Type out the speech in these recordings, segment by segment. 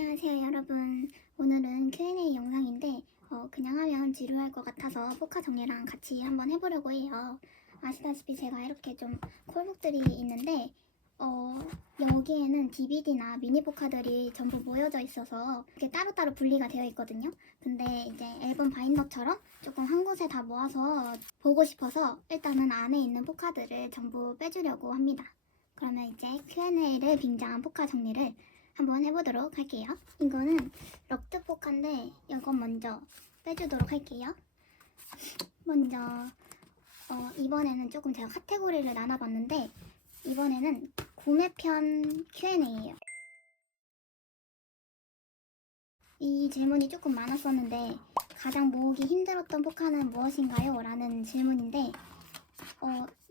안녕하세요 여러분. 오늘은 Q&A 영상인데 그냥 하면 지루할 것 같아서 포카 정리랑 같이 한번 해보려고 해요. 아시다시피 제가 이렇게 좀 콜북들이 있는데 여기에는 DVD나 미니 포카들이 전부 모여져 있어서 이렇게 따로따로 분리가 되어 있거든요. 근데 이제 앨범 바인더처럼 조금 한 곳에 다 모아서 보고 싶어서 일단은 안에 있는 포카들을 전부 빼주려고 합니다. 그러면 이제 Q&A를 빙자한 포카 정리를 한번 해보도록 할게요. 이거는 럭드 포카인데 이건 먼저 빼주도록 할게요. 먼저 이번에는 조금 제가 카테고리를 나눠봤는데 이번에는 구매편 Q&A예요. 이 질문이 조금 많았었는데 가장 모으기 힘들었던 포카는 무엇인가요? 라는 질문인데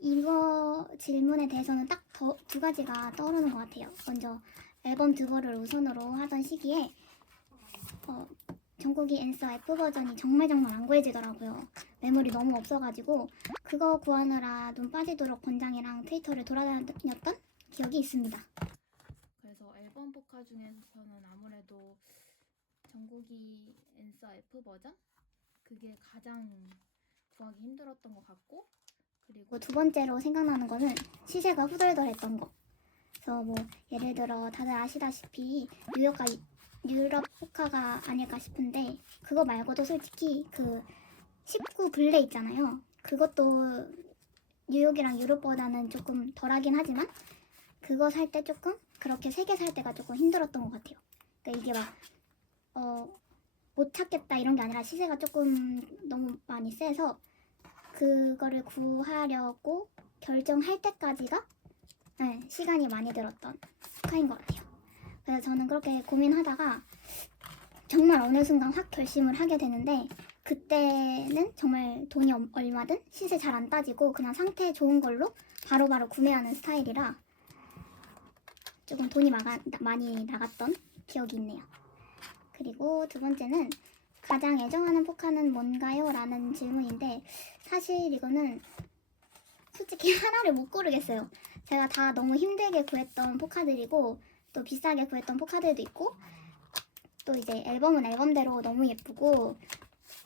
이거 질문에 대해서는 딱 두 가지가 떠오르는 것 같아요. 먼저 앨범 듀버를 우선으로 하던 시기에 정국이 앤서 F 버전이 정말 안 구해지더라고요. 메모리 너무 없어가지고 그거 구하느라 눈 빠지도록 권장이랑 트위터를 돌아다녔던 기억이 있습니다. 그래서 앨범 포카 중에서는 아무래도 정국이 앤서 F 버전? 그게 가장 구하기 힘들었던 것 같고, 그리고 두 번째로 생각나는 거는 시세가 후덜덜했던 거. 그래서 뭐 예를 들어 다들 아시다시피 유럽 포카가 아닐까 싶은데 그거 말고도 솔직히 그 19 블레 있잖아요. 그것도 뉴욕이랑 유럽보다는 조금 덜하긴 하지만 그거 살 때 조금 그렇게 3개 살 때가 조금 힘들었던 것 같아요. 그러니까 이게 막 못 찾겠다 이런 게 아니라 시세가 조금 너무 많이 세서 그거를 구하려고 결정할 때까지가 시간이 많이 들었던 포카인 것 같아요. 그래서 저는 그렇게 고민하다가 정말 어느 순간 확 결심을 하게 되는데 그때는 정말 돈이 얼마든 시세 잘 안 따지고 그냥 상태 좋은 걸로 바로바로 구매하는 스타일이라 조금 돈이 많이 나갔던 기억이 있네요. 그리고 두 번째는 가장 애정하는 포카는 뭔가요? 라는 질문인데 사실 이거는 솔직히 하나를 못 고르겠어요. 제가 다 너무 힘들게 구했던 포카들이고 또 비싸게 구했던 포카들도 있고 또 이제 앨범은 앨범대로 너무 예쁘고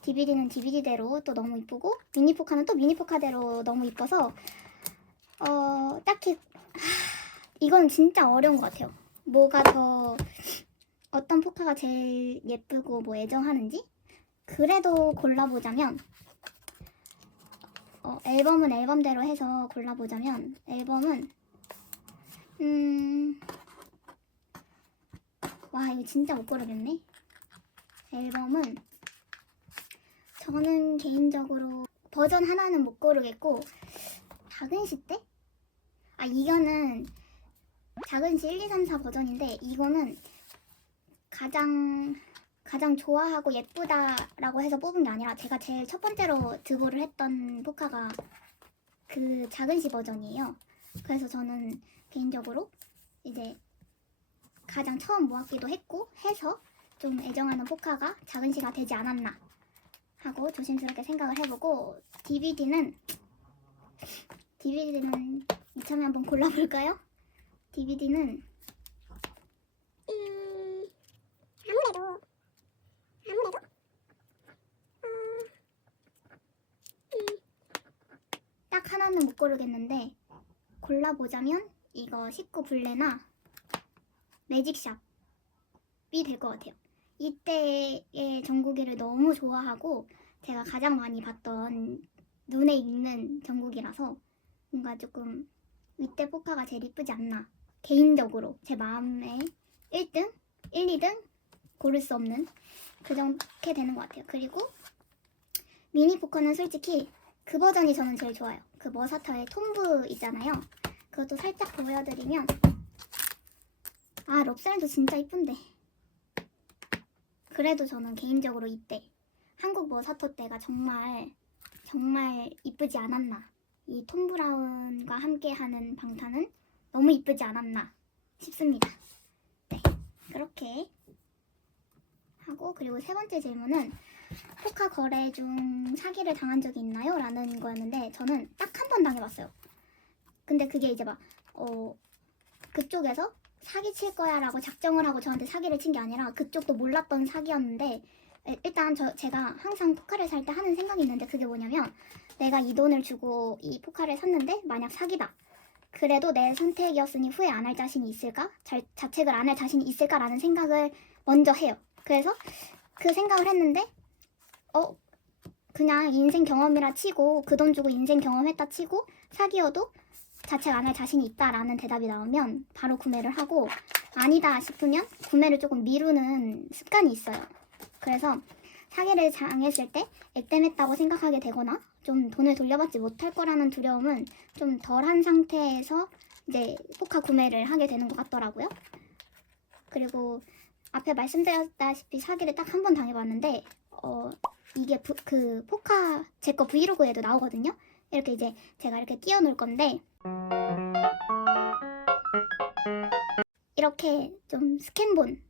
DVD는 DVD대로 또 너무 예쁘고 미니 포카는 또 미니 포카대로 너무 예뻐서 딱히 이건 진짜 어려운 것 같아요. 뭐가 더 어떤 포카가 제일 예쁘고 뭐 애정하는지 그래도 골라보자면 앨범은 앨범대로 해서 골라보자면 앨범은 와 이거 진짜 못 고르겠네. 앨범은 저는 개인적으로 버전 하나는 못 고르겠고 작은 시 때? 이거는 작은 시 1, 2, 3, 4 버전인데 이거는 가장 좋아하고 예쁘다라고 해서 뽑은 게 아니라 제가 제일 첫 번째로 드보를 했던 포카가 그 작은 시 버전이에요. 그래서 저는 개인적으로 이제 가장 처음 모았기도 했고 해서 좀 애정하는 포카가 작은 시가 되지 않았나 하고 조심스럽게 생각을 해보고 DVD는 이참에 한번 골라볼까요? DVD는 딱 하나는 못 고르겠는데 골라보자면 이거 19 블레나 매직샵이 될 것 같아요. 이때의 정국이를 너무 좋아하고 제가 가장 많이 봤던 눈에 익는 정국이라서 뭔가 조금 이때 포카가 제일 이쁘지 않나. 개인적으로 제 마음에 1등, 1, 2등 고를 수 없는 그렇게 되는 것 같아요. 그리고 미니 포카는 솔직히 그 버전이 저는 제일 좋아요. 그 머사터의 톰브 있잖아요. 그것도 살짝 보여드리면 럽살도 진짜 이쁜데 그래도 저는 개인적으로 이때 한국 머사터 때가 정말 이쁘지 않았나. 이 톰 브라운과 함께하는 방탄은 너무 이쁘지 않았나 싶습니다. 네, 그렇게 하고 그리고 세 번째 질문은 포카 거래 중 사기를 당한 적이 있나요? 라는 거였는데 저는 딱 한 번 당해봤어요. 근데 그게 이제 막 그쪽에서 사기칠 거야 라고 작정을 하고 저한테 사기를 친 게 아니라 그쪽도 몰랐던 사기였는데, 일단 제가 항상 포카를 살 때 하는 생각이 있는데, 그게 뭐냐면 내가 이 돈을 주고 이 포카를 샀는데 만약 사기다, 그래도 내 선택이었으니 후회 안 할 자신이 있을까? 자책을 안 할 자신이 있을까라는 생각을 먼저 해요. 그래서 그 생각을 했는데 그냥 인생 경험이라 치고, 그 돈 주고 인생 경험했다 치고 사기여도 자책 안 할 자신이 있다라는 대답이 나오면 바로 구매를 하고, 아니다 싶으면 구매를 조금 미루는 습관이 있어요. 그래서 사기를 당했을 때 액땜했다고 생각하게 되거나 좀 돈을 돌려받지 못할 거라는 두려움은 좀 덜한 상태에서 이제 포카 구매를 하게 되는 것 같더라고요. 그리고 앞에 말씀드렸다시피 사기를 딱 한 번 당해봤는데, 이게 그 포카 제 거 브이로그에도 나오거든요. 이렇게 이제 제가 이렇게 띄워놓을 건데, 이렇게 좀 스캔본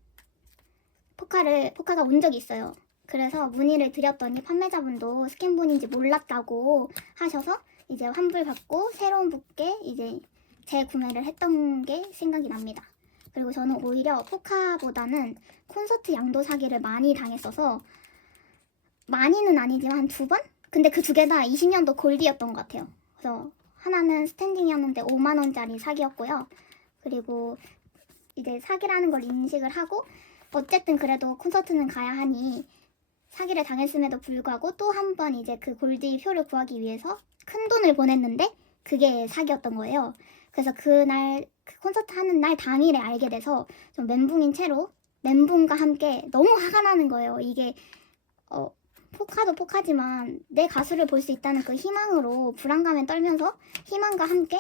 포카가 온 적이 있어요. 그래서 문의를 드렸더니 판매자분도 스캔본인지 몰랐다고 하셔서 이제 환불받고 새로운 분께 이제 재구매를 했던 게 생각이 납니다. 그리고 저는 오히려 포카보다는 콘서트 양도 사기를 많이 당했어서, 많이는 아니지만 한 2번? 근데 그 2개 다 20년도 골디였던 것 같아요. 그래서 하나는 스탠딩이었는데 5만 원짜리 사기였고요. 그리고 이제 사기라는 걸 인식을 하고 어쨌든 그래도 콘서트는 가야 하니 사기를 당했음에도 불구하고 또 한 번 이제 그 골디 표를 구하기 위해서 큰 돈을 보냈는데 그게 사기였던 거예요. 그래서 그날 그 콘서트 하는 날 당일에 알게 돼서 좀 멘붕인 채로 멘붕과 함께 너무 화가 나는 거예요. 이게 포카도 포카지만 내 가수를 볼 수 있다는 그 희망으로 불안감에 떨면서 희망과 함께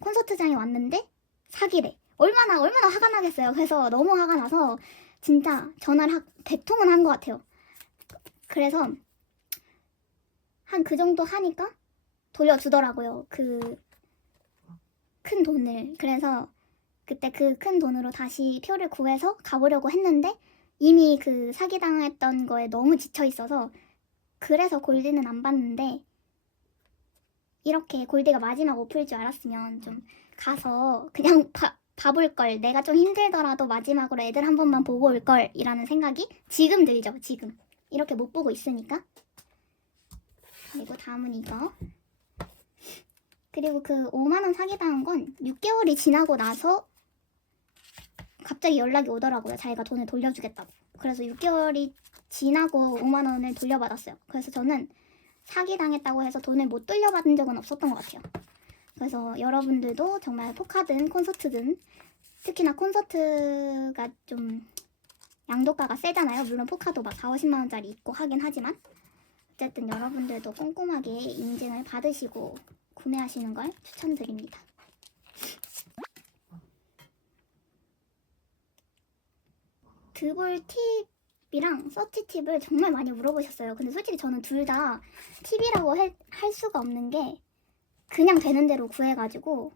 콘서트장에 왔는데 사기래. 얼마나 화가 나겠어요. 그래서 너무 화가 나서 진짜 전화를 대통은 한 것 같아요. 그래서 한 그 정도 하니까 돌려주더라고요. 그 큰 돈을. 그래서 그때 그 큰 돈으로 다시 표를 구해서 가보려고 했는데 이미 그 사기당했던 거에 너무 지쳐 있어서, 그래서 골디는 안 봤는데, 이렇게 골디가 마지막 오프일 줄 알았으면 좀 가서 그냥 봐볼 걸, 내가 좀 힘들더라도 마지막으로 애들 한 번만 보고 올 걸이라는 생각이 지금 들죠. 지금 이렇게 못 보고 있으니까. 그리고 다음은 이거. 그리고 그 5만 원 사기당한 건 6개월이 지나고 나서 갑자기 연락이 오더라고요. 자기가 돈을 돌려주겠다고. 그래서 6개월이 지나고 5만 원을 돌려받았어요. 그래서 저는 사기당했다고 해서 돈을 못 돌려받은 적은 없었던 것 같아요. 그래서 여러분들도 정말 포카든 콘서트든, 특히나 콘서트가 좀 양도가가 세잖아요. 물론 포카도 막 4, 50만 원짜리 있고 하긴 하지만, 어쨌든 여러분들도 꼼꼼하게 인증을 받으시고 구매하시는 걸 추천드립니다. 드볼 팁이랑 서치 팁을 정말 많이 물어보셨어요. 근데 솔직히 저는 둘 다 팁이라고 할 수가 없는 게, 그냥 되는 대로 구해가지고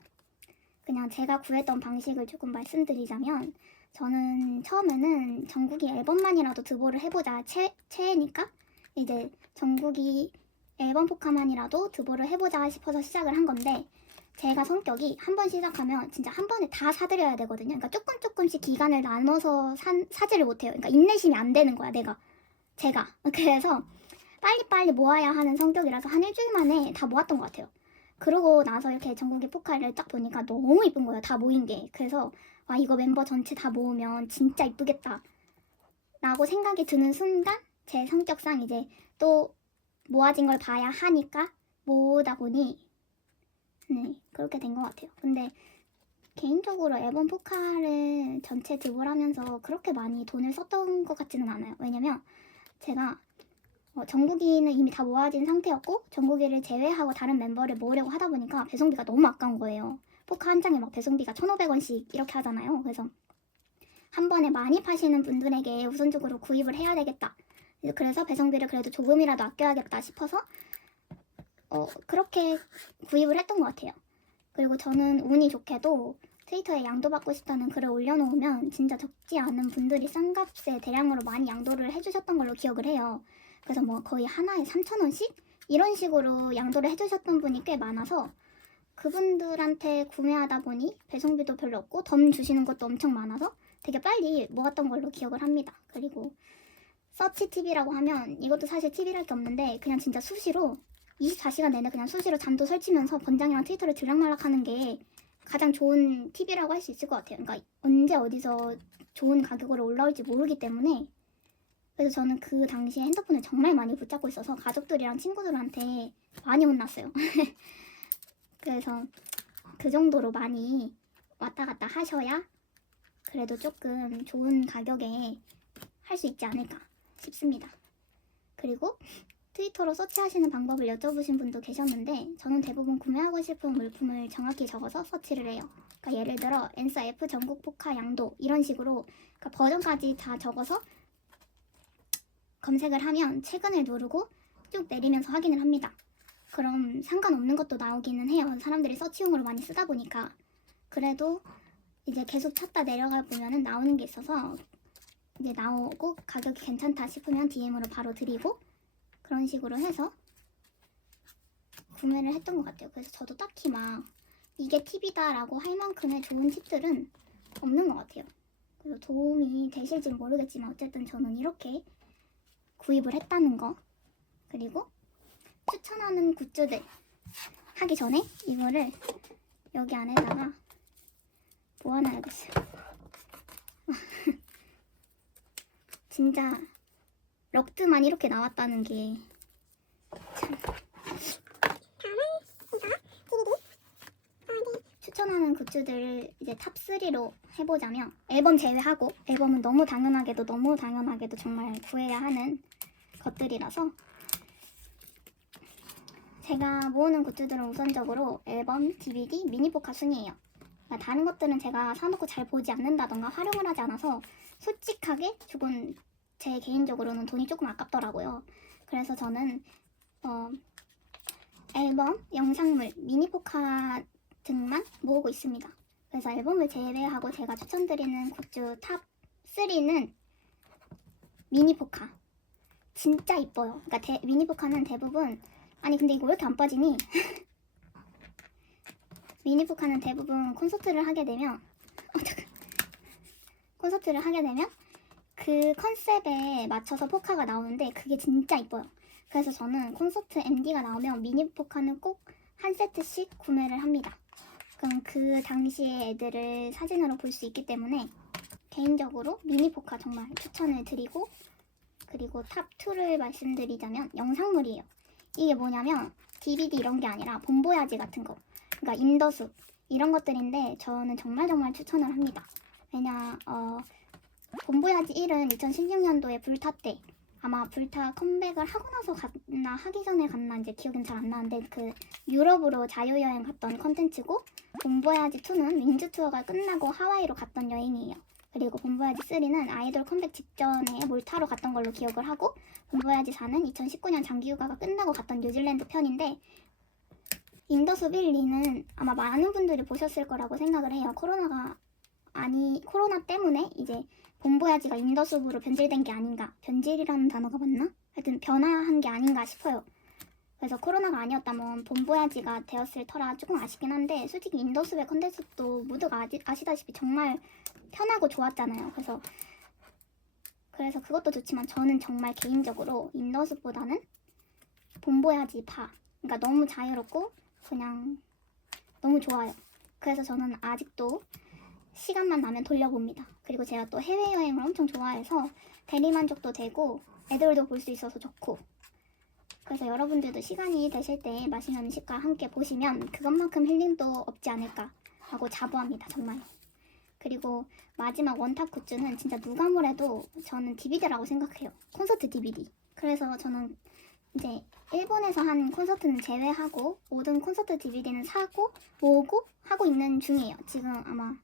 그냥 제가 구했던 방식을 조금 말씀드리자면, 저는 처음에는 정국이 앨범만이라도 드볼을 해보자, 최애니까 이제 정국이 앨범 포카만이라도 드볼을 해보자 싶어서 시작을 한 건데, 제가 성격이 한 번 시작하면 진짜 한 번에 다 사드려야 되거든요. 그러니까 조금씩 기간을 나눠서 사지를 못해요. 그러니까 인내심이 안 되는 거야, 제가. 그래서 빨리빨리 모아야 하는 성격이라서 한 일주일 만에 다 모았던 것 같아요. 그러고 나서 이렇게 전국의 포카를 딱 보니까 너무 이쁜 거예요, 다 모인 게. 그래서 와, 이거 멤버 전체 다 모으면 진짜 이쁘겠다 라고 생각이 드는 순간, 제 성격상 이제 또 모아진 걸 봐야 하니까 모으다 보니 그렇게 된 것 같아요. 근데 개인적으로 앨범 포카를 전체 드볼하면서 그렇게 많이 돈을 썼던 것 같지는 않아요. 왜냐면 제가 정국이는 이미 다 모아진 상태였고, 정국이를 제외하고 다른 멤버를 모으려고 하다 보니까 배송비가 너무 아까운 거예요. 포카 한 장에 막 배송비가 1,500원씩 이렇게 하잖아요. 그래서 한 번에 많이 파시는 분들에게 우선적으로 구입을 해야 되겠다. 그래서 배송비를 그래도 조금이라도 아껴야겠다 싶어서 그렇게 구입을 했던 것 같아요. 그리고 저는 운이 좋게도 트위터에 양도받고 싶다는 글을 올려놓으면 진짜 적지 않은 분들이 싼 값에 대량으로 많이 양도를 해주셨던 걸로 기억을 해요. 그래서 뭐 거의 하나에 3,000원씩? 이런 식으로 양도를 해주셨던 분이 꽤 많아서 그분들한테 구매하다 보니 배송비도 별로 없고 덤 주시는 것도 엄청 많아서 되게 빨리 모았던 걸로 기억을 합니다. 그리고 서치 TV라고 하면 이것도 사실 TV랄 게 없는데 그냥 진짜 수시로 24시간 내내 그냥 수시로 잠도 설치면서 번장이랑 트위터를 들락날락하는 게 가장 좋은 TV라고 할 수 있을 것 같아요. 그러니까 언제 어디서 좋은 가격으로 올라올지 모르기 때문에 그래서 저는 그 당시에 핸드폰을 정말 많이 붙잡고 있어서 가족들이랑 친구들한테 많이 혼났어요. 그래서 그 정도로 많이 왔다 갔다 하셔야 그래도 조금 좋은 가격에 할 수 있지 않을까 싶습니다. 그리고 트위터로 서치하시는 방법을 여쭤보신 분도 계셨는데 저는 대부분 구매하고 싶은 물품을 정확히 적어서 서치를 해요. 그러니까 예를 들어 엔서 F 전국 포카 양도 이런 식으로 그러니까 버전까지 다 적어서 검색을 하면 최근을 누르고 쭉 내리면서 확인을 합니다. 그럼 상관없는 것도 나오기는 해요. 사람들이 서치용으로 많이 쓰다 보니까. 그래도 이제 계속 찾다 내려가 보면은 나오는 게 있어서 이제 나오고 가격이 괜찮다 싶으면 DM으로 바로 드리고 그런 식으로 해서 구매를 했던 것 같아요. 그래서 저도 딱히 막 이게 팁이다 라고 할 만큼의 좋은 팁들은 없는 것 같아요. 그래서 도움이 되실지는 모르겠지만 어쨌든 저는 이렇게 구입을 했다는 거 그리고 추천하는 굿즈들 하기 전에 이거를 여기 안에다가 모아놔야겠어요. 진짜 럭드만 이렇게 나왔다는 게 참. 추천하는 굿즈들을 이제 탑3로 해보자면 앨범 제외하고 앨범은 너무 당연하게도 정말 구해야 하는 것들이라서 제가 모으는 굿즈들은 우선적으로 앨범, DVD, 미니포카 순이에요. 그러니까 다른 것들은 제가 사놓고 잘 보지 않는다던가 활용을 하지 않아서 솔직하게 조금 제 개인적으로는 돈이 조금 아깝더라고요. 그래서 저는 앨범, 영상물, 미니포카 등만 모으고 있습니다. 그래서 앨범을 제외하고 제가 추천드리는 굿즈 탑 3는 미니포카. 진짜 이뻐요. 그러니까 미니포카는 대부분 아니 근데 이거 왜 이렇게 안 빠지니? 미니포카는 대부분 콘서트를 하게 되면 그 컨셉에 맞춰서 포카가 나오는데 그게 진짜 이뻐요. 그래서 저는 콘서트 MD가 나오면 미니포카는 꼭 한 세트씩 구매를 합니다. 그럼 그 당시의 애들을 사진으로 볼 수 있기 때문에 개인적으로 미니포카 정말 추천을 드리고 그리고 탑2를 말씀드리자면 영상물이에요. 이게 뭐냐면 DVD 이런 게 아니라 본보야지 같은 거 그러니까 인더숲 이런 것들인데 저는 정말 추천을 합니다. 왜냐 본보야지 1은 2016년도에 불타 때 아마 불타 컴백을 하고 나서 갔나 하기 전에 갔나 이제 기억은 잘 안 나는데 그 유럽으로 자유여행 갔던 컨텐츠고 본보야지 2는 윙즈 투어가 끝나고 하와이로 갔던 여행이에요. 그리고 본보야지 3는 아이돌 컴백 직전에 몰타로 갔던 걸로 기억을 하고 본보야지 4는 2019년 장기휴가가 끝나고 갔던 뉴질랜드 편인데 인더숲 1, 2는 아마 많은 분들이 보셨을 거라고 생각을 해요. 코로나 때문에 이제 본보야지가 인더숲으로 변질된 게 아닌가 변질이라는 단어가 맞나? 하여튼 변화한 게 아닌가 싶어요. 그래서 코로나가 아니었다면 본보야지가 되었을 터라 조금 아쉽긴 한데 솔직히 인더숲의 컨텐츠도 모두가 아시다시피 정말 편하고 좋았잖아요. 그래서 그것도 좋지만 저는 정말 개인적으로 인더숲보다는 본보야지 파 그러니까 너무 자유롭고 그냥 너무 좋아요. 그래서 저는 아직도 시간만 나면 돌려봅니다. 그리고 제가 또 해외여행을 엄청 좋아해서 대리만족도 되고 애들도 볼 수 있어서 좋고 그래서 여러분들도 시간이 되실 때 맛있는 음식과 함께 보시면 그것만큼 힐링도 없지 않을까 하고 자부합니다. 정말. 그리고 마지막 원탑 굿즈는 진짜 누가 뭐래도 저는 DVD라고 생각해요. 콘서트 DVD. 그래서 저는 이제 일본에서 한 콘서트는 제외하고 모든 콘서트 DVD는 사고 모으고 하고 있는 중이에요. 지금 아마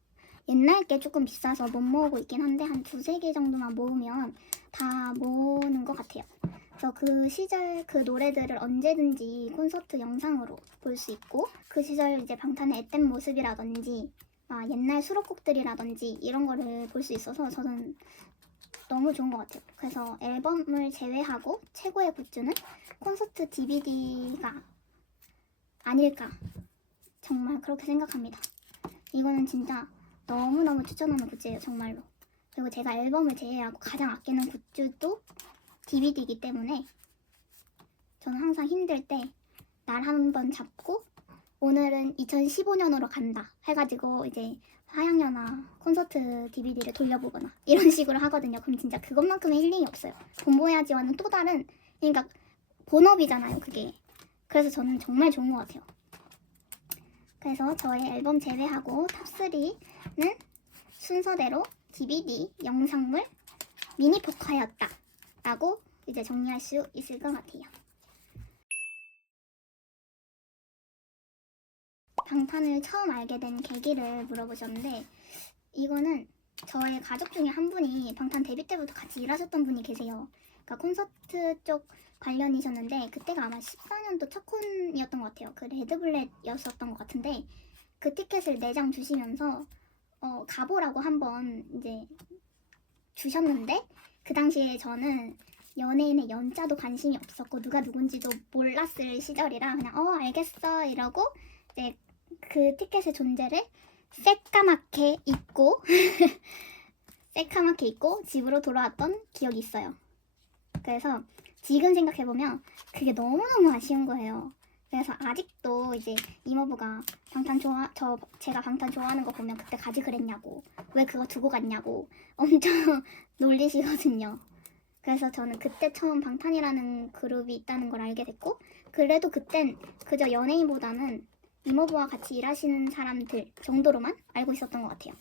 옛날 게 조금 비싸서 못 모으고 있긴 한데 한 2-3개 정도만 모으면 다 모으는 것 같아요. 그래서 그 시절 그 노래들을 언제든지 콘서트 영상으로 볼 수 있고 그 시절 이제 방탄의 앳된 모습이라든지 옛날 수록곡들이라든지 이런 거를 볼 수 있어서 저는 너무 좋은 것 같아요. 그래서 앨범을 제외하고 최고의 굿즈는 콘서트 DVD가 아닐까 정말 그렇게 생각합니다. 이거는 진짜 너무너무 추천하는 굿즈예요. 정말로. 그리고 제가 앨범을 제외하고 가장 아끼는 굿즈도 DVD이기 때문에 저는 항상 힘들 때 날 한 번 잡고 오늘은 2015년으로 간다 해가지고 이제 화양연화 콘서트 DVD를 돌려보거나 이런 식으로 하거든요. 그럼 진짜 그것만큼의 힐링이 없어요. 본보야지와는 또 다른, 그러니까 본업이잖아요 그게. 그래서 저는 정말 좋은 것 같아요. 그래서 저의 앨범 제외하고 탑3는 순서대로 DVD, 영상물, 미니 포카였다 라고 이제 정리할 수 있을 것 같아요. 방탄을 처음 알게 된 계기를 물어보셨는데, 이거는 저의 가족 중에 한 분이 방탄 데뷔 때부터 같이 일하셨던 분이 계세요. 그러니까 콘서트 쪽 관련이셨는데 그때가 아마 14년도 첫 콘이었던 것 같아요. 그 레드블렛이었던 것 같은데 그 티켓을 4장 주시면서 가보라고 한번 이제 주셨는데, 그 당시에 저는 연예인의 연자도 관심이 없었고 누가 누군지도 몰랐을 시절이라 그냥 알겠어 이러고 이제 그 티켓의 존재를 새까맣게 잊고 새까맣게 잊고 집으로 돌아왔던 기억이 있어요. 그래서 지금 생각해보면 그게 너무너무 아쉬운 거예요. 그래서 아직도 이제 이모부가 제가 방탄 좋아하는 거 보면 그때 가지 그랬냐고, 왜 그거 두고 갔냐고 엄청 놀리시거든요. 그래서 저는 그때 처음 방탄이라는 그룹이 있다는 걸 알게 됐고, 그래도 그땐 그저 연예인보다는 이모부와 같이 일하시는 사람들 정도로만 알고 있었던 것 같아요.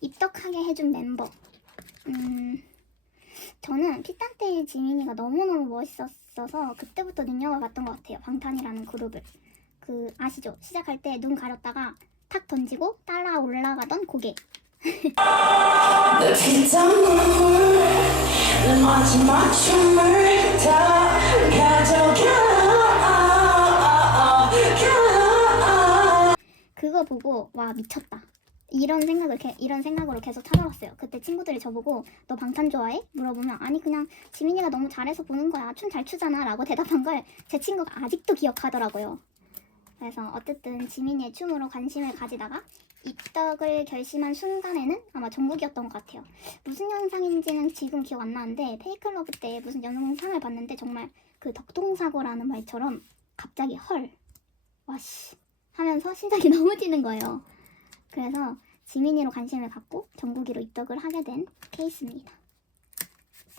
입덕하게 해준 멤버, 저는 피땀 때의 지민이가 너무너무 멋있었어서 그때부터 눈여겨봤던 것 같아요. 방탄이라는 그룹을. 아시죠? 시작할 때 눈 가렸다가 탁 던지고 따라 올라가던 고개. 내 피땀물 내 마지막 춤을 다 가져가. 그거 보고 와 미쳤다 이런 생각으로 계속 찾아봤어요. 그때 친구들이 저보고 너 방탄 좋아해? 물어보면 아니 그냥 지민이가 너무 잘해서 보는 거야, 춤 잘 추잖아 라고 대답한 걸 제 친구가 아직도 기억하더라고요. 그래서 어쨌든 지민이의 춤으로 관심을 가지다가 입덕을 결심한 순간에는 아마 정국이었던 것 같아요. 무슨 영상인지는 지금 기억 안 나는데 페이클러브 때 무슨 영상을 봤는데 정말 그 덕통사고라는 말처럼 갑자기 헐 와씨 하면서 심장이 너무 뛰는 거예요. 그래서 지민이로 관심을 갖고 정국이로 입덕을 하게 된 케이스입니다.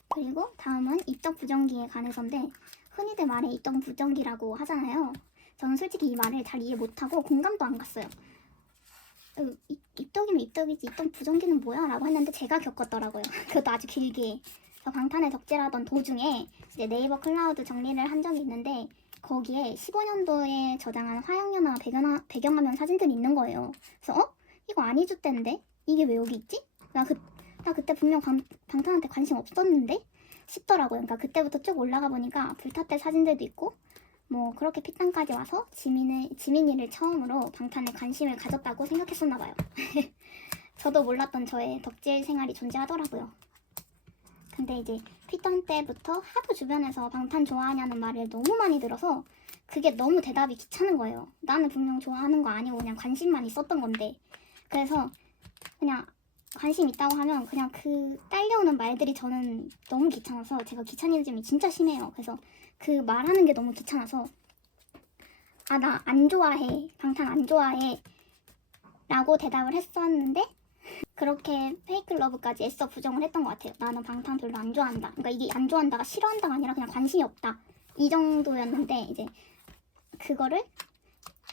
그리고 다음은 입덕 부정기에 관해서인데, 흔히들 말해 입덕 부정기라고 하잖아요. 저는 솔직히 이 말을 잘 이해 못하고 공감도 안 갔어요. 입덕이면 입덕이지 입덕 부정기는 뭐야? 라고 했는데 제가 겪었더라고요. 그것도 아주 길게. 방탄에 덕질하던 도중에 이제 네이버 클라우드 정리를 한 적이 있는데 거기에 15년도에 저장한 화양연화 배경화면 사진들이 있는 거예요. 그래서 이거 아니주 때인데 이게 왜 여기 있지? 나 그때 분명 방탄한테 관심 없었는데 싶더라고요. 그러니까 그때부터 쭉 올라가 보니까 불타 때 사진들도 있고 뭐 그렇게 피땀까지 와서 지민이를 처음으로 방탄에 관심을 가졌다고 생각했었나 봐요. 저도 몰랐던 저의 덕질 생활이 존재하더라고요. 근데 이제 피땀 때부터 하도 주변에서 방탄 좋아하냐는 말을 너무 많이 들어서 그게 너무 대답이 귀찮은 거예요. 나는 분명 좋아하는 거 아니고 그냥 관심만 있었던 건데. 그래서 그냥 관심 있다고 하면 그냥 그 딸려오는 말들이 저는 너무 귀찮아서, 제가 귀차니즘이 진짜 심해요. 그래서 그 말하는 게 너무 귀찮아서 나 안 좋아해, 방탄 안 좋아해 라고 대답을 했었는데 그렇게 페이크 러브까지 애써 부정을 했던 것 같아요. 나는 방탄 별로 안 좋아한다. 그러니까 이게 안 좋아한다가 싫어한다가 아니라 그냥 관심이 없다 이 정도였는데, 이제 그거를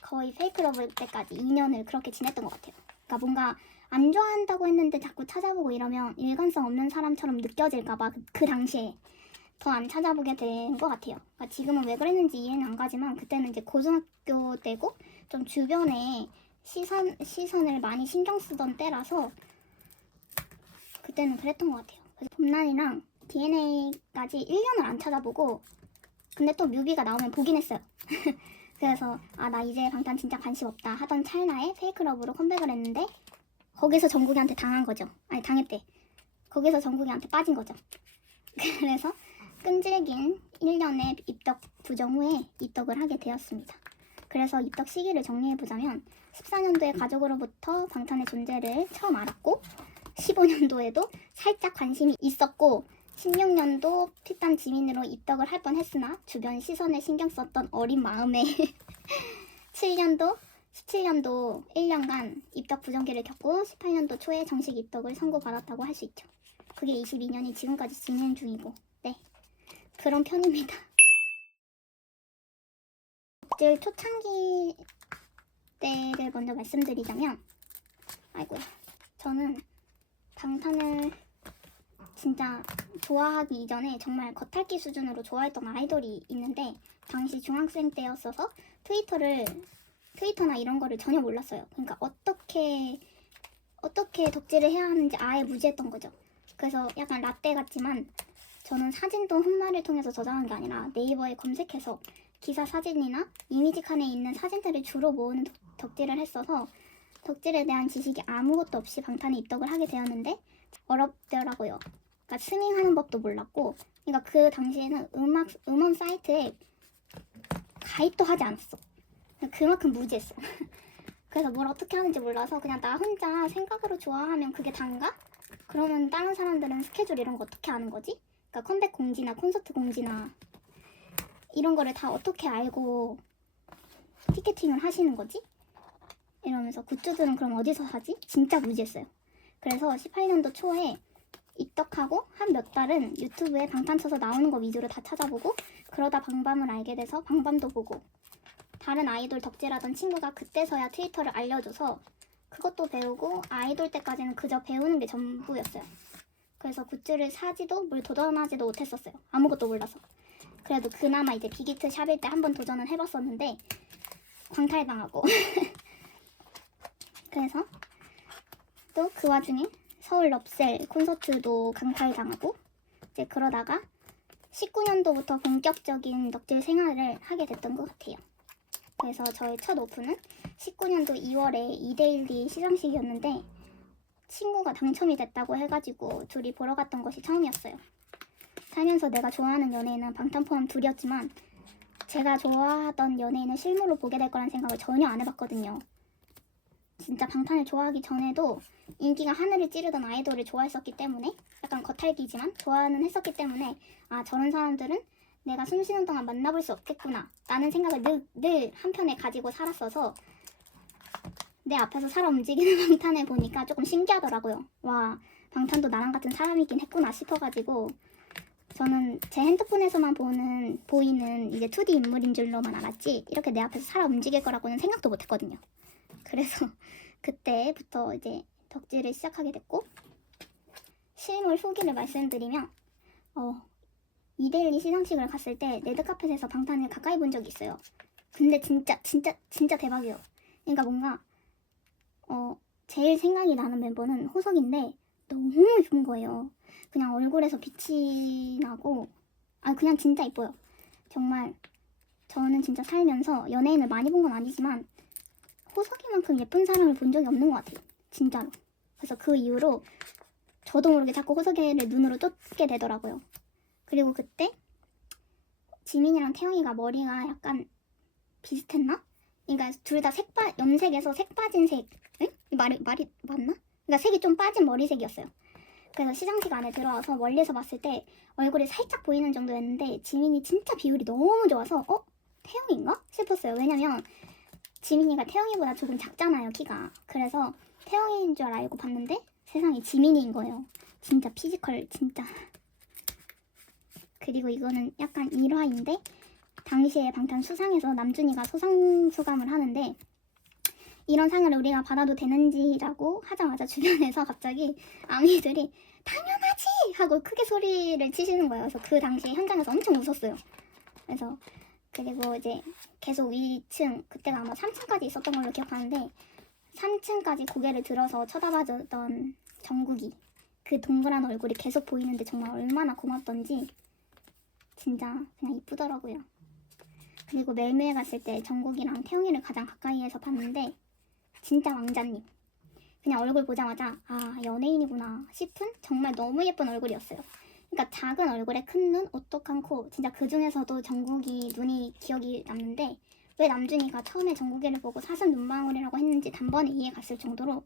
거의 페이크 러브 때까지 2년을 그렇게 지냈던 것 같아요. 그러니까 뭔가 안 좋아한다고 했는데 자꾸 찾아보고 이러면 일관성 없는 사람처럼 느껴질까봐 그 당시에 더 안 찾아보게 된 것 같아요. 그러니까 지금은 왜 그랬는지 이해는 안 가지만 그때는 이제 고등학교 때고 좀 주변에 시선을 많이 신경 쓰던 때라서 그때는 그랬던 것 같아요. 그래서 봄난이랑 DNA까지 1년을 안 찾아보고 근데 또 뮤비가 나오면 보긴 했어요. 그래서 나 이제 방탄 진짜 관심 없다 하던 찰나에 페이크러브로 컴백을 했는데 거기서 정국이한테 당한 거죠. 아니 당했대. 거기서 정국이한테 빠진 거죠. 그래서 끈질긴 1년의 입덕 부정 후에 입덕을 하게 되었습니다. 그래서 입덕 시기를 정리해보자면 14년도에 가족으로부터 방탄의 존재를 처음 알았고 15년도에도 살짝 관심이 있었고 16년도 피땀 지민으로 입덕을 할 뻔했으나 주변 시선에 신경 썼던 어린 마음에 17년도 1년간 입덕 부정기를 겪고 18년도 초에 정식 입덕을 선고받았다고 할 수 있죠. 그게 22년이 지금까지 진행 중이고 네 그런 편입니다. 덕질 초창기 때를 먼저 말씀드리자면 아이고야 저는 방탄을 진짜 좋아하기 이전에 정말 겉핥기 수준으로 좋아했던 아이돌이 있는데 당시 중학생 때였어서 트위터나 이런 거를 전혀 몰랐어요. 그러니까 어떻게 덕질을 해야 하는지 아예 무지했던 거죠. 그래서 약간 라떼 같지만 저는 사진도 홈마를 통해서 저장한 게 아니라 네이버에 검색해서 기사 사진이나 이미지 칸에 있는 사진들을 주로 모으는 덕질을 했어서 덕질에 대한 지식이 아무것도 없이 방탄에 입덕을 하게 되었는데 어렵더라고요. 그러니까 스밍하는 법도 몰랐고 그러니까 그 당시에는 음원 사이트에 가입도 하지 않았어. 그만큼 무지했어. 그래서 뭘 어떻게 하는지 몰라서 그냥 나 혼자 생각으로 좋아하면 그게 단가? 그러면 다른 사람들은 스케줄 이런 거 어떻게 아는 거지? 그러니까 컴백 공지나 콘서트 공지나 이런 거를 다 어떻게 알고 티켓팅을 하시는 거지? 이러면서 굿즈들은 그럼 어디서 사지? 진짜 무지했어요. 그래서 18년도 초에 입덕하고 한 몇 달은 유튜브에 방탄 쳐서 나오는 거 위주로 다 찾아보고 그러다 방밤을 알게 돼서 방밤도 보고 다른 아이돌 덕질하던 친구가 그때서야 트위터를 알려줘서 그것도 배우고 아이돌 때까지는 그저 배우는 게 전부였어요. 그래서 굿즈를 사지도 뭘 도전하지도 못했었어요. 아무것도 몰라서. 그래도 그나마 이제 빅히트 샵일 때 한번 도전은 해봤었는데 광탈당하고 그래서 또 그 와중에 서울 럽셀 콘서트도 강탈당하고 이제 그러다가 19년도부터 본격적인 덕질 생활을 하게 됐던 것 같아요. 그래서 저의 첫 오픈은 19년도 2월에 2대1리 시상식이었는데 친구가 당첨이 됐다고 해가지고 둘이 보러 갔던 것이 처음이었어요. 살면서 내가 좋아하는 연예인은 방탄 포함 둘이었지만 제가 좋아하던 연예인을 실물로 보게 될 거란 생각을 전혀 안 해봤거든요. 진짜 방탄을 좋아하기 전에도 인기가 하늘을 찌르던 아이돌을 좋아했었기 때문에 약간 겉핥기지만 좋아는 했었기 때문에 아 저런 사람들은 내가 숨 쉬는 동안 만나볼 수 없겠구나 라는 생각을 늘 한편에 가지고 살았어서 내 앞에서 살아 움직이는 방탄을 보니까 조금 신기하더라고요. 와 방탄도 나랑 같은 사람이긴 했구나 싶어가지고 저는 제 핸드폰에서만 보이는 이제 2D 인물인 줄로만 알았지 이렇게 내 앞에서 살아 움직일 거라고는 생각도 못했거든요. 그래서 그때부터 이제 덕질을 시작하게 됐고 실물 후기를 말씀드리면 2대1리 시상식을 갔을 때 레드카펫에서 방탄을 가까이 본 적이 있어요. 근데 진짜 대박이에요. 그러니까 뭔가 제일 생각이 나는 멤버는 호석인데 너무 예쁜 거예요. 그냥 얼굴에서 빛이 나고 그냥 진짜 예뻐요. 정말 저는 진짜 살면서 연예인을 많이 본 건 아니지만 호석이만큼 예쁜 사람을 본 적이 없는 것 같아요. 진짜로. 그래서 그 이후로 저도 모르게 자꾸 호석이를 눈으로 쫓게 되더라고요. 그리고 그때 지민이랑 태영이가 머리가 약간 비슷했나? 그러니까 둘 다 염색에서 색 빠진 색. 응? 말이 맞나? 그러니까 색이 좀 빠진 머리색이었어요. 그래서 시상식 안에 들어와서 멀리서 봤을 때 얼굴이 살짝 보이는 정도였는데 지민이 진짜 비율이 너무 좋아서 태영인가? 싶었어요. 왜냐면 지민이가 태영이보다 조금 작잖아요, 키가. 그래서 태영이인 줄 알고 봤는데 세상에 지민이인 거예요. 진짜 피지컬 진짜. 그리고 이거는 약간 일화인데 당시에 방탄 수상에서 남준이가 소상수감을 하는데 이런 상을 우리가 받아도 되는지라고 하자마자 주변에서 갑자기 아미들이 당연하지! 하고 크게 소리를 치시는 거예요. 그래서 그 당시에 현장에서 엄청 웃었어요. 그래서 그리고 이제 계속 위층 그때가 아마 3층까지 있었던 걸로 기억하는데 3층까지 고개를 들어서 쳐다봐주던 정국이 그 동그란 얼굴이 계속 보이는데 정말 얼마나 고맙던지 진짜 그냥 이쁘더라고요. 그리고 멜메에 갔을 때 정국이랑 태용이를 가장 가까이에서 봤는데 진짜 왕자님. 그냥 얼굴 보자마자 연예인이구나 싶은 정말 너무 예쁜 얼굴이었어요. 그러니까 작은 얼굴에 큰 눈, 오똑한 코. 진짜 그 중에서도 정국이 눈이 기억이 남는데 왜 남준이가 처음에 정국이를 보고 사슴 눈망울이라고 했는지 단번에 이해 갔을 정도로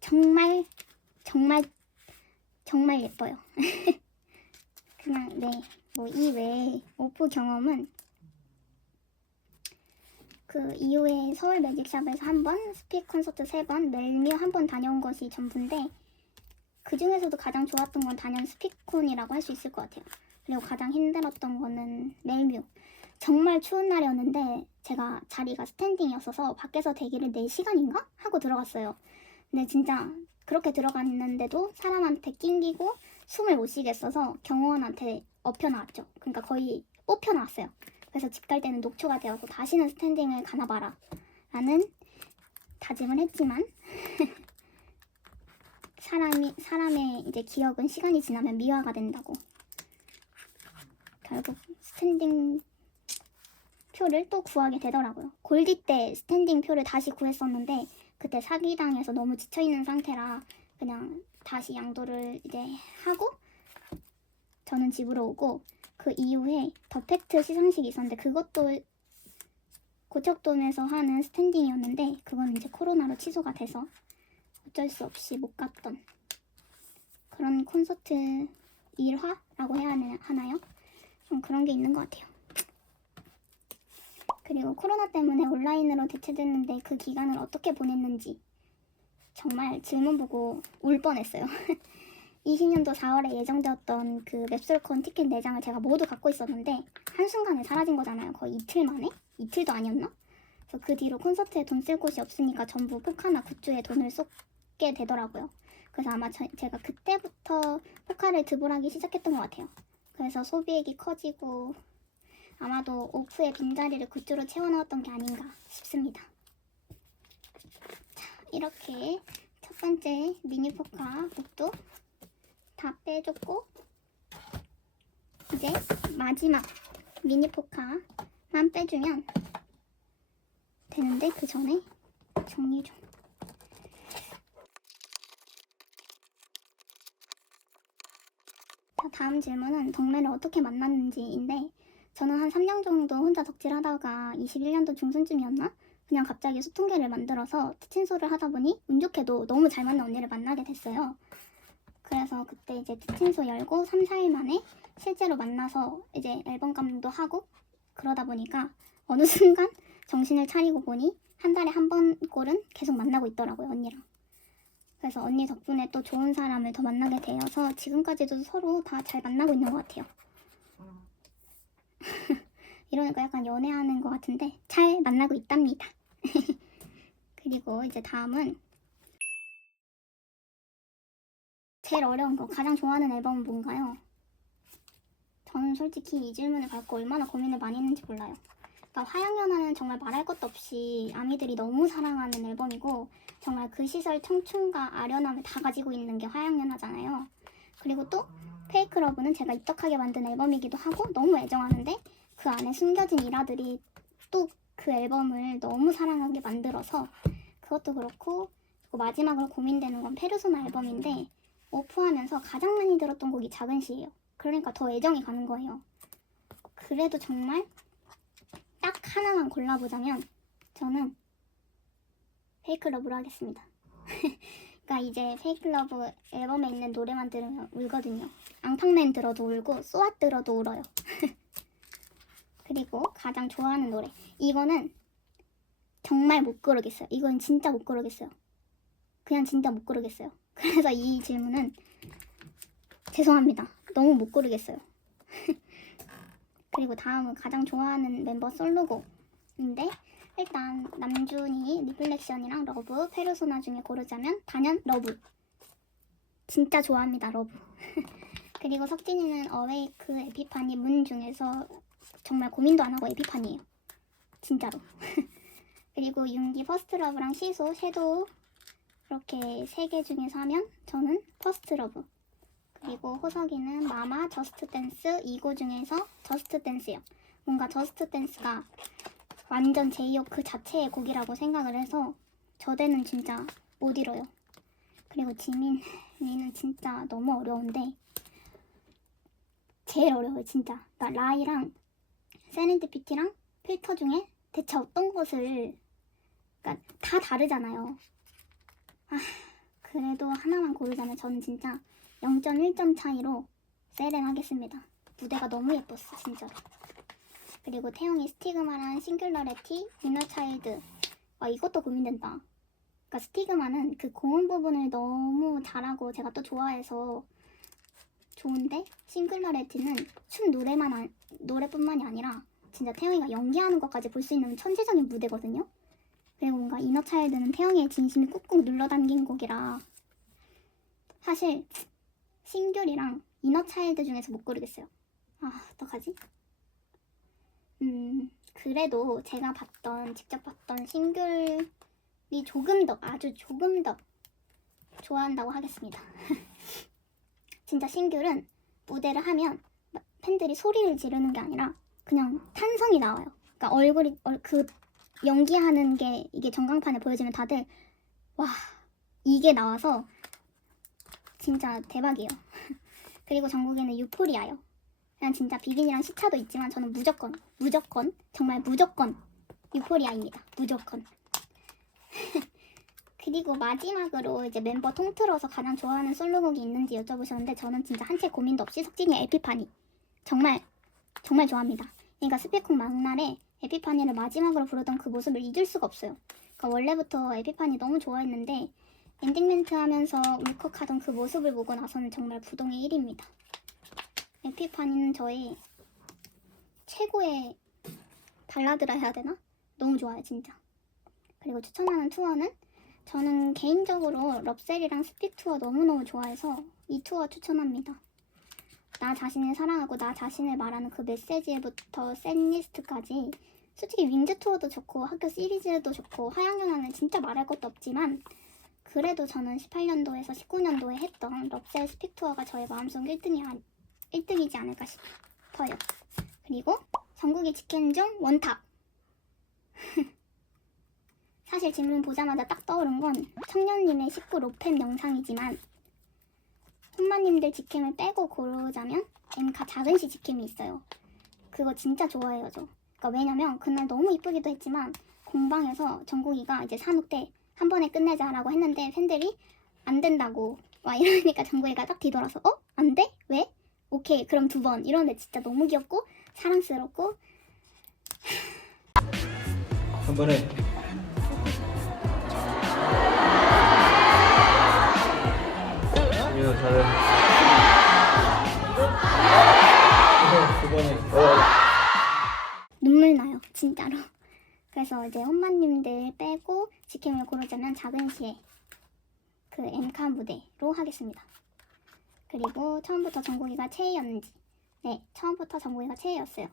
정말 정말 정말 예뻐요. 그냥 네, 뭐 이 외에 오프 경험은 그 이후에 서울 매직샵에서 1번, 스픽 콘서트 3번, 멜뮤 1번 다녀온 것이 전부인데 그 중에서도 가장 좋았던 건 단연 스픽콘이라고 할 수 있을 것 같아요. 그리고 가장 힘들었던 거는 멜뮤. 정말 추운 날이었는데 제가 자리가 스탠딩이었어서 밖에서 대기를 4시간인가? 하고 들어갔어요. 근데 진짜 그렇게 들어갔는데도 사람한테 낑기고 숨을 못 쉬겠어서 경호원한테 엎혀 나왔죠. 그러니까 거의 뽑혀 나왔어요. 그래서 집 갈 때는 녹초가 되어서 다시는 스탠딩을 가나 봐라 라는 다짐을 했지만 사람의 이제 기억은 시간이 지나면 미화가 된다고. 결국 스탠딩 표를 또 구하게 되더라고요. 골디 때 스탠딩 표를 다시 구했었는데 그때 사기당해서 너무 지쳐있는 상태라 그냥 다시 양도를 이제 하고 저는 집으로 오고, 그 이후에 더 팩트 시상식이 있었는데 그것도 고척돔에서 하는 스탠딩이었는데 그건 이제 코로나로 취소가 돼서 어쩔 수 없이 못 갔던 그런 콘서트 일화라고 해야 하나요? 좀 그런 게 있는 것 같아요. 그리고 코로나 때문에 온라인으로 대체됐는데 그 기간을 어떻게 보냈는지 정말 질문 보고 울 뻔했어요. 20년도 4월에 예정되었던 그 맵솔콘 티켓 4장을 제가 모두 갖고 있었는데 한순간에 사라진 거잖아요. 거의 이틀 만에? 이틀도 아니었나? 그래서 그 뒤로 콘서트에 돈 쓸 곳이 없으니까 전부 포카나 굿즈에 돈을 쏟게 되더라고요. 그래서 아마 제가 그때부터 포카를 드볼하기 시작했던 것 같아요. 그래서 소비액이 커지고 아마도 오프의 빈자리를 굿즈로 채워넣었던 게 아닌가 싶습니다. 자, 이렇게 첫 번째 미니 포카 북도 다 빼줬고 이제 마지막 미니 포카만 빼주면 되는데 그 전에 정리 좀. 자, 다음 질문은 덕매를 어떻게 만났는지인데 저는 한 3년 정도 혼자 덕질하다가 21년도 중순쯤이었나? 그냥 갑자기 소통계를 만들어서 티친소를 하다 보니 운 좋게도 너무 잘 맞는 언니를 만나게 됐어요. 그래서 그때 이제 티친소 열고 3, 4일 만에 실제로 만나서 이제 앨범 감도 하고 그러다 보니까 어느 순간 정신을 차리고 보니 한 달에 한 번 꼴은 계속 만나고 있더라고요, 언니랑. 그래서 언니 덕분에 또 좋은 사람을 더 만나게 되어서 지금까지도 서로 다 잘 만나고 있는 것 같아요. 이러니까 약간 연애하는 것 같은데 잘 만나고 있답니다. 그리고 이제 다음은 제일 어려운 거, 가장 좋아하는 앨범은 뭔가요? 저는 솔직히 이 질문을 받고 얼마나 고민을 많이 했는지 몰라요. 그러니까 화양연화는 정말 말할 것도 없이 아미들이 너무 사랑하는 앨범이고 정말 그 시절 청춘과 아련함을 다 가지고 있는 게 화양연화잖아요. 그리고 또 페이크 러브는 제가 입덕하게 만든 앨범이기도 하고 너무 애정하는데 그 안에 숨겨진 일화들이 또 그 앨범을 너무 사랑하게 만들어서 그것도 그렇고, 마지막으로 고민되는 건 페르소나 앨범인데 오프하면서 가장 많이 들었던 곡이 작은 시예요. 그러니까 더 애정이 가는 거예요. 그래도 정말 딱 하나만 골라보자면 저는 페이크 러브로 하겠습니다. 그러니까 이제 페이크 러브 앨범에 있는 노래만 들으면 울거든요. 앙팡맨 들어도 울고 쏘앗 들어도 울어요. 그리고 가장 좋아하는 노래, 이거는 정말 못 고르겠어요. 이건 진짜 못 고르겠어요. 그냥 진짜 못 고르겠어요. 그래서 이 질문은 죄송합니다. 너무 못 고르겠어요. 그리고 다음은 가장 좋아하는 멤버 솔로곡인데 일단 남준이 리플렉션이랑 러브, 페르소나 중에 고르자면 단연 러브. 진짜 좋아합니다, 러브. 그리고 석진이는 어웨이크, 에피파니, 문 중에서 정말 고민도 안 하고 에피파니예요. 진짜로. 그리고 윤기 퍼스트 러브랑 시소, 섀도우 이렇게 3개 중에서 하면 저는 퍼스트 러브. 그리고 호석이는 마마, 저스트 댄스, 2고 중에서 저스트 댄스요. 뭔가 저스트 댄스가 완전 제이홉 그 자체의 곡이라고 생각을 해서 저대는 진짜 못 잃어요. 그리고 지민이는 진짜 너무 어려운데 제일 어려워요, 진짜. 그러니까 라이랑 세렌디피티랑 필터 중에 대체 어떤 것을, 그러니까 다 다르잖아요. 그래도 하나만 고르자면 저는 진짜 0.1점 차이로 세렌 하겠습니다. 무대가 너무 예뻤어 진짜로. 그리고 태영이 스티그마랑 싱귤러리티, 이너차일드. 이것도 고민된다. 그러니까 스티그마는 그 고음 부분을 너무 잘하고 제가 또 좋아해서 좋은데, 싱귤러리티는 춤 노래뿐만이 아니라 진짜 태영이가 연기하는 것까지 볼 수 있는 천재적인 무대거든요. 그리고 뭔가 이너차일드는 태영이의 진심이 꾹꾹 눌러 담긴 곡이라 사실 싱귤이랑 이너차일드 중에서 못 고르겠어요. 어떡하지? 그래도 제가 직접 봤던 싱귤이 아주 조금 더 좋아한다고 하겠습니다. 진짜 싱귤은 무대를 하면 팬들이 소리를 지르는 게 아니라 그냥 탄성이 나와요. 그러니까 그 연기하는 게 이게 전광판에 보여지면 다들 와, 이게 나와서 진짜 대박이에요. 그리고 정국이는 유포리아요. 그냥 진짜 비빈이랑 시차도 있지만 저는 정말 무조건 유포리아입니다. 무조건. 그리고 마지막으로 이제 멤버 통틀어서 가장 좋아하는 솔로곡이 있는지 여쭤보셨는데, 저는 진짜 한 채 고민도 없이 석진이의 에피파니 정말 좋아합니다. 그러니까 스피콩 막날에 에피파니를 마지막으로 부르던 그 모습을 잊을 수가 없어요. 그러니까 원래부터 에피파니 너무 좋아했는데 엔딩 멘트 하면서 울컥하던 그 모습을 보고 나서는 정말 부동의 1위입니다. 에피파니는 저의 최고의 발라드라 해야 되나? 너무 좋아요 진짜. 그리고 추천하는 투어는, 저는 개인적으로 럽셀이랑 스픽 투어 너무너무 좋아해서 이 투어 추천합니다. 나 자신을 사랑하고 나 자신을 말하는 그 메시지부터 셋리스트까지, 솔직히 윈즈 투어도 좋고 학교 시리즈도 좋고 하양연화는 진짜 말할 것도 없지만, 그래도 저는 18년도에서 19년도에 했던 럽셀 스픽 투어가 저의 마음속 1등이지 않을까 싶어요. 그리고 정국이 직행 중 원탑. 사실 질문 보자마자 딱 떠오른 건 청년님의 19 로팸 영상이지만, 혼마님들 직캠을 빼고 고르자면 엠카 작은시 직캠이 있어요. 그거 진짜 좋아해요 저. 그러니까 왜냐면 그날 너무 이쁘기도 했지만 공방에서 정국이가 이제 산후 때 한 번에 끝내자라고 했는데 팬들이 안 된다고 와 이러니까 정국이가 딱 뒤돌아서 안 돼? 왜? 오케이 그럼 2번 이러는데 진짜 너무 귀엽고 사랑스럽고. 한 번에 이거 잘해. 두 번에 눈물 나요 진짜로. 그래서 이제 혼마님들 빼고 직캠을 고르자면 작은시의 그 엠카 무대로 하겠습니다. 그리고 처음부터 정국이가 최애였는지, 네 처음부터 정국이가 최애였어요.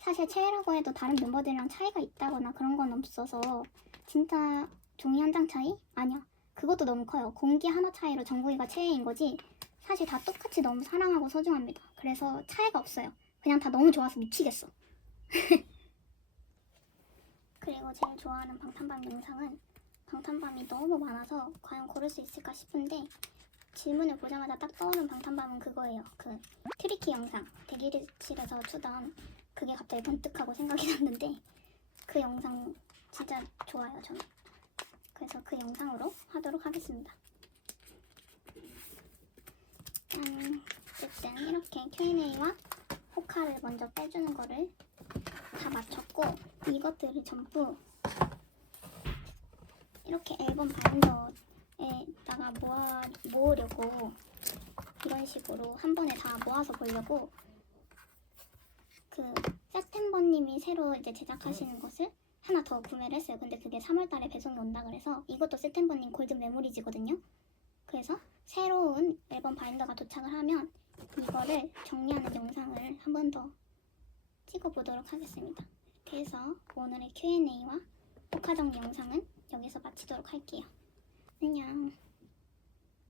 사실 최애라고 해도 다른 멤버들이랑 차이가 있다거나 그런 건 없어서 진짜 종이 한 장 차이? 아니야, 그것도 너무 커요. 공기 하나 차이로 정국이가 최애인 거지 사실 다 똑같이 너무 사랑하고 소중합니다. 그래서 차이가 없어요. 그냥 다 너무 좋아서 미치겠어. 그리고 제일 좋아하는 방탄밤 영상은, 방탄밤이 너무 많아서 과연 고를 수 있을까 싶은데 질문을 보자마자 딱 떠오른 방탄밤은 그거예요. 그 트리키 영상, 대기실에서 추던 그게 갑자기 번뜩하고 생각이 났는데 그 영상 진짜 좋아요 저는. 그래서 그 영상으로 하도록 하겠습니다. 어쨌든 이렇게 Q&A와 호카를 먼저 빼주는 거를 다 마쳤고, 이것들을 전부 이렇게 앨범 바인더에다가 모으려고 이런 식으로 한 번에 다 모아서 보려고 그 세템버님이 새로 이제 제작하시는 것을 하나 더 구매를 했어요. 근데 그게 3월달에 배송이 온다 그래서 이것도 세템버님 골든 메모리즈거든요. 그래서 새로운 앨범 바인더가 도착을 하면 이거를 정리하는 영상을 한 번 더 찍어보도록 하겠습니다. 그래서 오늘의 Q&A와 호카 정리 영상은 여기서 마치도록 할게요. 안녕.